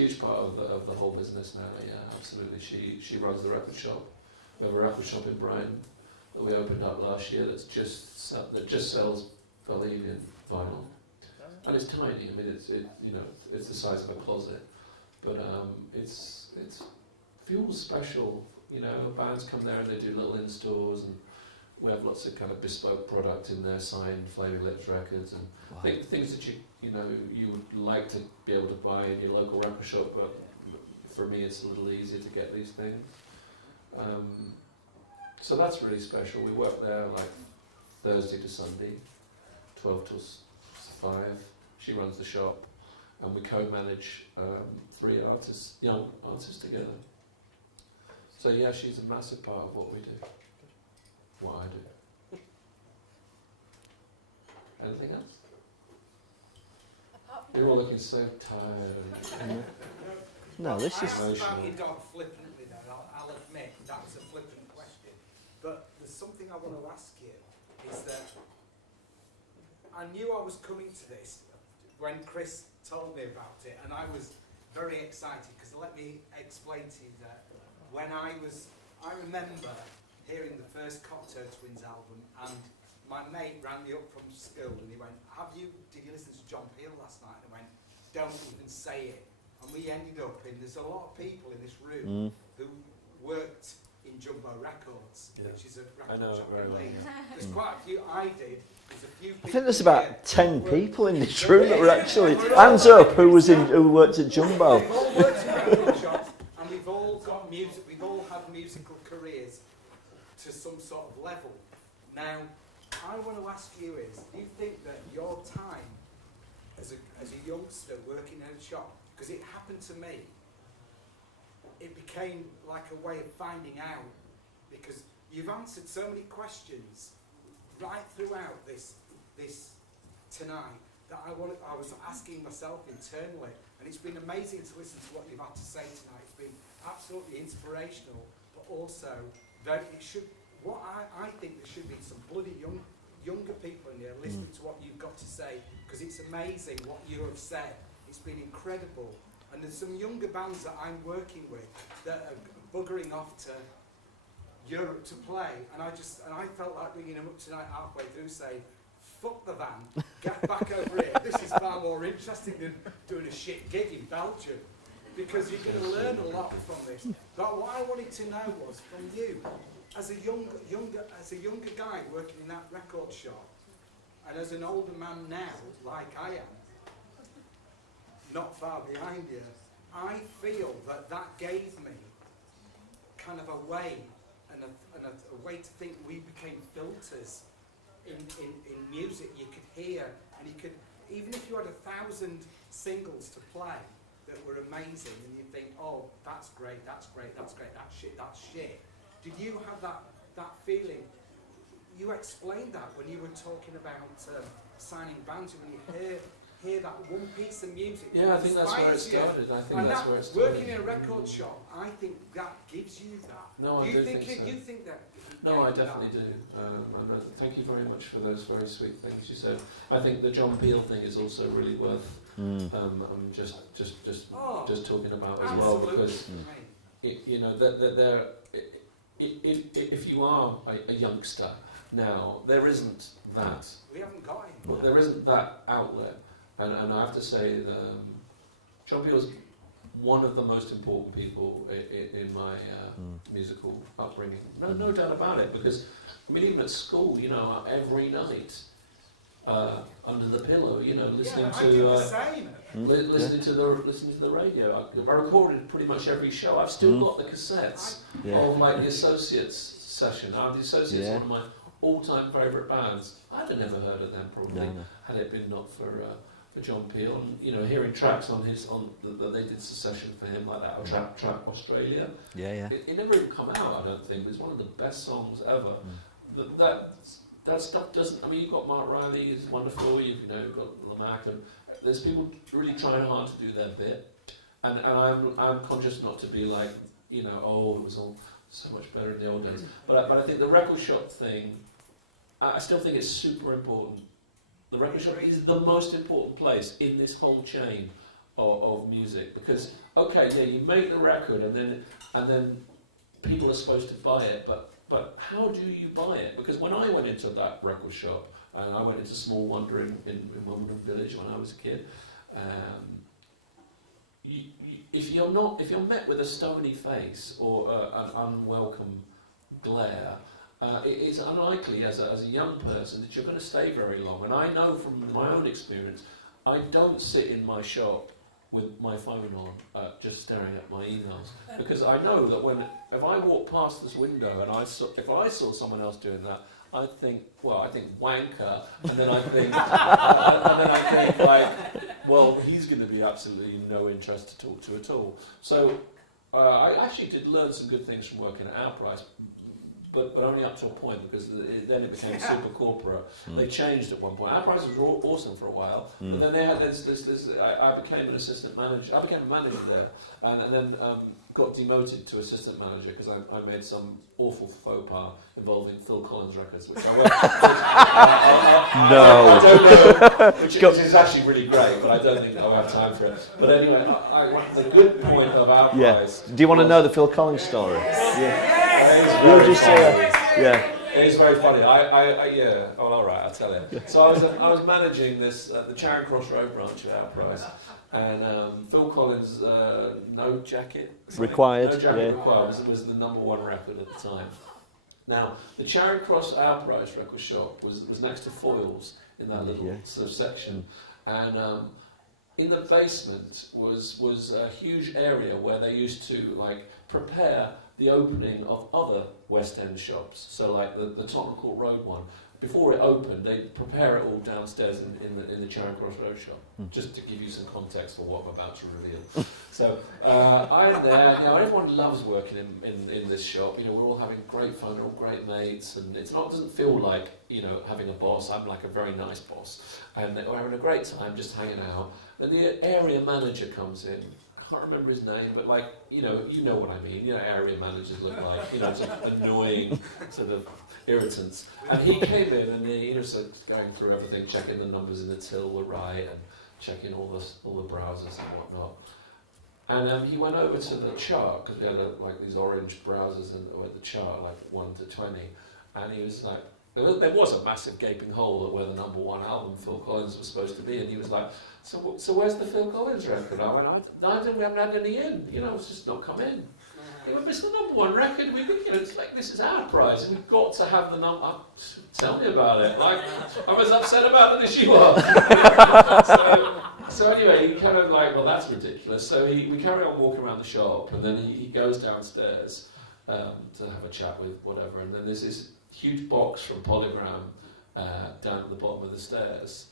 huge part of the whole business now. Yeah, absolutely. She runs the record shop. We have a record shop in Brighton that we opened up last year that just sells Bolivian vinyl, and it's tiny. I mean, it's the size of a closet, but it feels special. You know, bands come there and they do little in-stores, and we have lots of kind of bespoke product in there, signed Flaming Lips records, and things that you would like to be able to buy in your local record shop, but for me it's a little easier to get these things. So that's really special. We work there like Thursday to Sunday, 12 till 5. She runs the shop, and we co-manage 3 young artists together. So yeah, she's a massive part of what we do, what I do. Anything else? You're all looking so tired. No, this is... I asked about your dog flippantly then, I'll admit, that was a flippant question. But there's something I want to ask you, is that I knew I was coming to this when Chris told me about it, and I was very excited, because let me explain to you that when I remember hearing the first Cocteau Twins album, and my mate rang me up from school and he went, did you listen to John Peel last night? And I went, don't even say it. And we ended up there's a lot of people in this room who worked in Jumbo Records, which is a record shop in Leeds. There's quite a few I did. There's a few people. I think there's about 10 people in this room that were actually... Hands up, who worked at Jumbo. We've all worked in record shops, and we've all got music, we've all had musical careers to some sort of level. Now, I want to ask you do you think that your time as a youngster working in a shop, because it happened to me, it became like a way of finding out, because you've answered so many questions right throughout this tonight that I was asking myself internally, and it's been amazing to listen to what you've had to say tonight. It's been absolutely inspirational, but also I think there should be some bloody younger people in here listening to what you've got to say, because it's amazing what you have said. It's been incredible. And there's some younger bands that I'm working with that are buggering off to Europe to play, and I felt like ringing them up tonight halfway through saying, fuck the van, get back over here. This is far more interesting than doing a shit gig in Belgium, because you're going to learn a lot from this. But what I wanted to know was from you, as a younger guy working in that record shop, and as an older man now, like I am, not far behind you, I feel that gave me kind of a way and a way to think. We became filters in music. You could hear, and you could, even if you had 1,000 singles to play that were amazing, and you think, oh, that's great, that's great, that's great, that's shit. Did you have that feeling? You explained that when you were talking about signing bands, when you hear that one piece of music. Yeah, I think that's where it started. I think that's where it started. Working in a record shop, I think that gives you that. No, I do think so. You think that? No, I definitely do. Thank you very much for those very sweet things you said. I think the John Peel thing is also really worth just talking about as well, because if you are a youngster now, there isn't that. We haven't got it. There isn't that outlet. And I have to say that John Peel is one of the most important people in my musical upbringing. No doubt about it, because I mean, even at school, every night under the pillow, listening to the radio. I recorded pretty much every show. I've still got the cassettes of like the Associates session. The Associates one of my all-time favourite bands. I'd have never heard of them probably had it been not for John Peel, and hearing tracks that they did Secession for him, like that track Australia. It never even come out, I don't think. It's one of the best songs ever. That stuff doesn't. I mean, you've got Mark Riley, who's wonderful. You've got Lamac, and there's people really trying hard to do their bit. And I'm conscious not to be like, oh, it was all so much better in the old days. But I think the record shop thing, I still think it's super important. The record shop is the most important place in this whole chain of music, because okay, yeah, you make the record, and then people are supposed to buy it, but how do you buy it? Because when I went into that record shop, and I went into Small Wonder in Wimbledon Village when I was a kid, if you're met with a stony face or an unwelcome glare, it's unlikely as a young person that you're going to stay very long. And I know from my own experience, I don't sit in my shop with my phone on, just staring at my emails, because I know that if I walk past this window and if I saw someone else doing that, I think wanker, and then I think, like, well, he's going to be absolutely no interest to talk to at all. So I actually did learn some good things from working at Our Price, but only up to a point, because then it became super corporate. They changed at one point. Our Price was awesome for a while, but then they had I became an assistant manager. I became a manager there, and then got demoted to assistant manager because I made some awful faux pas involving Phil Collins records, which I won't. I don't know, which is actually really great, but I don't think I'll have time for it. But anyway, the good point of Our Price. Do you want to know the Phil Collins story? You'll just It is very funny. Yeah. Oh, all right. I'll tell you. So I was managing this the Charing Cross Road branch of Our Price, and Phil Collins' No Jacket Required. No Jacket Required was the #1 record at the time. Now, the Charing Cross Our Price record shop was next to Foyle's in that little sort of section, and in the basement was a huge area where they used to prepare the opening of other West End shops. So like the Tottenham Court Road one, before it opened, they'd prepare it all downstairs in the Charing Cross Road shop, just to give you some context for what I'm about to reveal. So I'm there, everyone loves working in this shop. We're all having great fun, we're all great mates, and it doesn't feel like, having a boss. I'm like a very nice boss. And we're having a great time just hanging out. And the area manager comes in. I can't remember his name, but you know what I mean. Area managers look like, sort of annoying sort of irritants. And he came in and he, sort of going through everything, checking the numbers in the till were right, and checking all the browsers and whatnot. And he went over to the chart, because we had these orange browsers with the chart, 1 to 20, and he was like, there was a massive gaping hole where the #1 album Phil Collins was supposed to be, and he was like, so where's the Phil Collins record? I went, we haven't had any in, it's just not come in. He went, it's the #1 record, it's like, this is Our Price, we've got to have the number, tell me about it, I'm as upset about it as you are. So anyway, he kind of well, that's ridiculous, so we carry on walking around the shop, and then he goes downstairs to have a chat with whatever, and then there's this huge box from Polygram down at the bottom of the stairs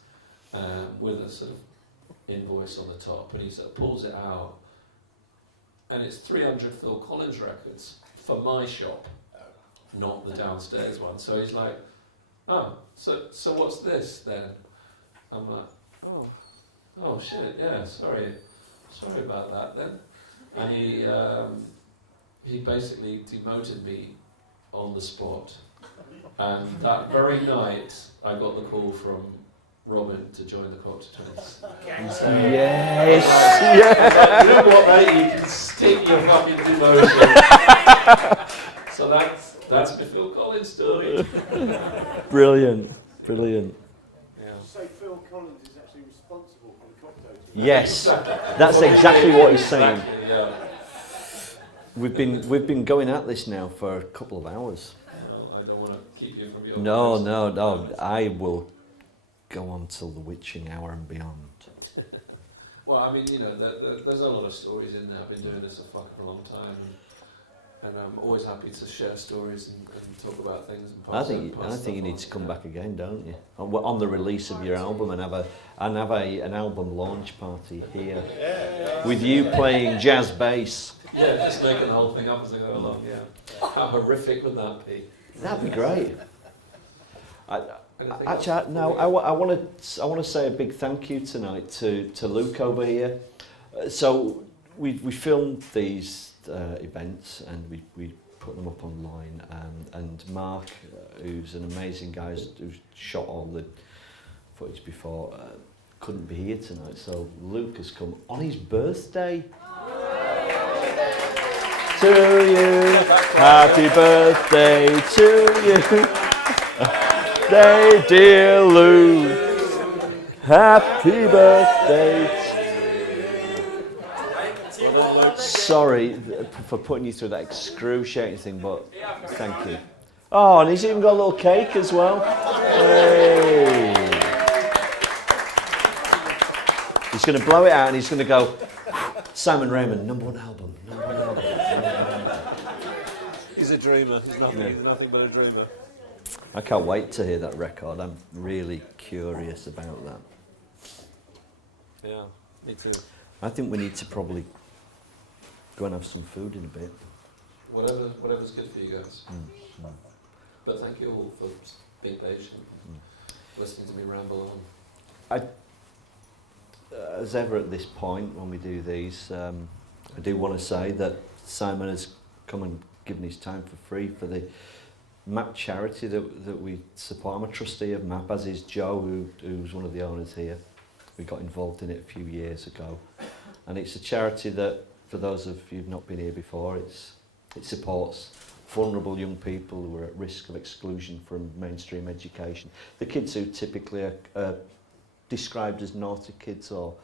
with a sort of invoice on the top, and he sort of pulls it out, and it's 300 Phil Collins records for my shop, not the downstairs one. So he's like, oh, so what's this then? I'm like, oh shit, yeah, sorry about that then. And he basically demoted me on the spot. And that very night, I got the call from Robin to join the Cocteau Twins. Yes! You know what, mate? You can stick your fucking demotion. So that's my Phil Collins story. Brilliant. Yeah. So Phil Collins is actually responsible for the Cocteau Twins? Yes, that's exactly what he's saying. Exactly, yeah. We've been going at this now for a couple of hours. I don't want to keep you from your No. I will go on till the witching hour and beyond. Well, I mean, there's a lot of stories in there. I've been doing this a fucking long time, and I'm always happy to share stories and talk about things. And I think you need to come back again, don't you? On the release of your album, and have an album launch party here with you playing jazz bass. Yeah, just making the whole thing up as I go along. Yeah, how horrific would that be? That'd be great. Actually, no. I want to say a big thank you tonight to Luke over here. So we filmed these events and we put them up online. And Mark, who's an amazing guy who's shot all the footage before, couldn't be here tonight. So Luke has come on his birthday. to you. Happy birthday to you. Day, dear Lou. Happy birthday. Sorry for putting you through that excruciating thing, but thank you. Oh, and he's even got a little cake as well. Hey. He's going to blow it out and he's going to go, Simon Raymonde, #1 album. He's a dreamer. He's nothing but a dreamer. I can't wait to hear that record. I'm really curious about that. Yeah, me too. I think we need to probably go and have some food in a bit. Whatever's good for you guys. But thank you all for being patient, listening to me ramble on. As ever at this point when we do these, I do want to say that Simon has come and given his time for free for the MAP charity that we support. I'm a trustee of MAP, as is Joe, who's one of the owners here. We got involved in it a few years ago. And it's a charity that, for those of you who've not been here before, it supports vulnerable young people who are at risk of exclusion from mainstream education. The kids who typically are described as naughty kids, or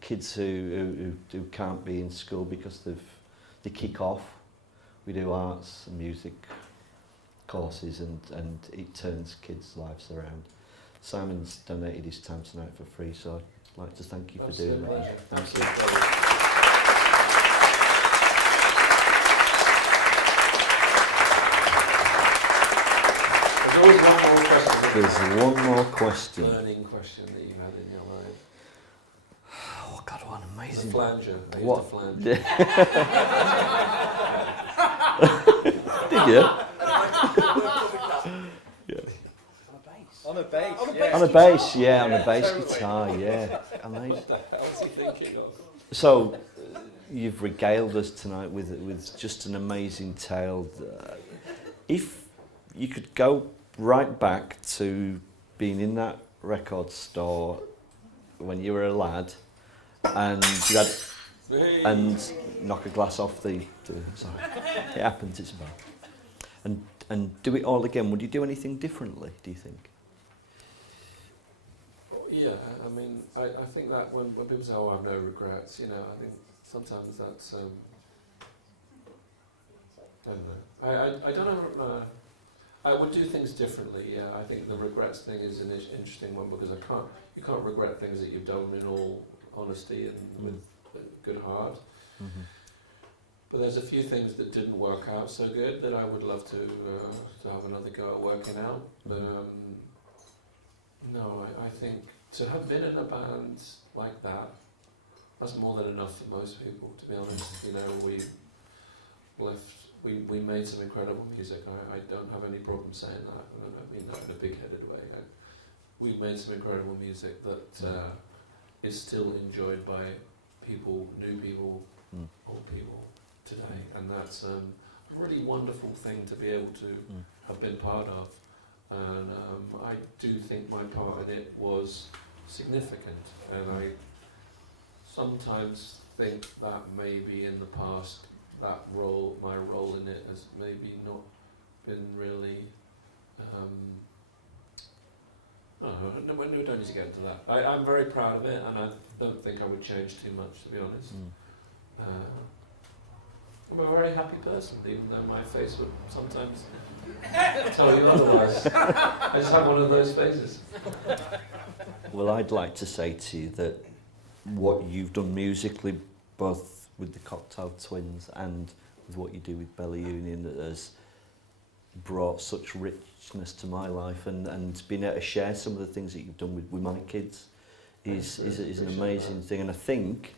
kids who can't be in school because they kick off. We do arts and music courses and it turns kids' lives around. Simon's donated his time tonight for free, so I'd like to thank you for doing that. Thank you. There's always one more question. There's one more question. Burning question that you had in your mind. Oh God, what an amazing... The flanger. I used What? a flange. Did you? On a bass. On a bass, yeah, on a bass guitar, yeah. Amazing. What the hell was he thinking of? So, you've regaled us tonight with just an amazing tale. If you could go right back to being in that record store when you were a lad, and you had and knock a glass off the sorry, it happens. It's bad. And do it all again. Would you do anything differently? Do you think? Yeah, I mean, I think that when people say, "Oh, I have no regrets," you know, I think sometimes that's I don't know. I don't know. I would do things differently. Yeah, I think the regrets thing is an interesting one because you can't regret things that you've done in all honesty and with a good heart. Mm-hmm. But there's a few things that didn't work out so good that I would love to have another go at working out. But no, I think to have been in a band like that, that's more than enough for most people, to be honest. You know, we made some incredible music. I don't have any problem saying that. I don't mean that in a big-headed way. We've made some incredible music that is still enjoyed by people, new people, old people today, and that's a really wonderful thing to be able to have been part of. And I do think my part in it was significant, and I sometimes think that maybe in the past my role in it has maybe not been really no, we don't need to get into that. I'm very proud of it, and I don't think I would change too much, to be honest. I'm a very happy person, even though my face would sometimes tell you otherwise. I just have one of those faces. Well, I'd like to say to you that what you've done musically, both with the Cocteau Twins and with what you do with Bella Union, that has brought such richness to my life, and being able to share some of the things that you've done with my kids is an amazing thing. And I think,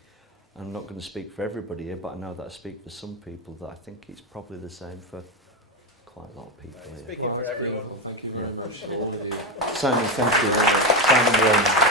I'm not going to speak for everybody here, but I know that I speak for some people, that I think it's probably the same for quite a lot of people here. Speaking for everyone. Thank you very much, all of you. Simon, thank you. Simon Raymonde.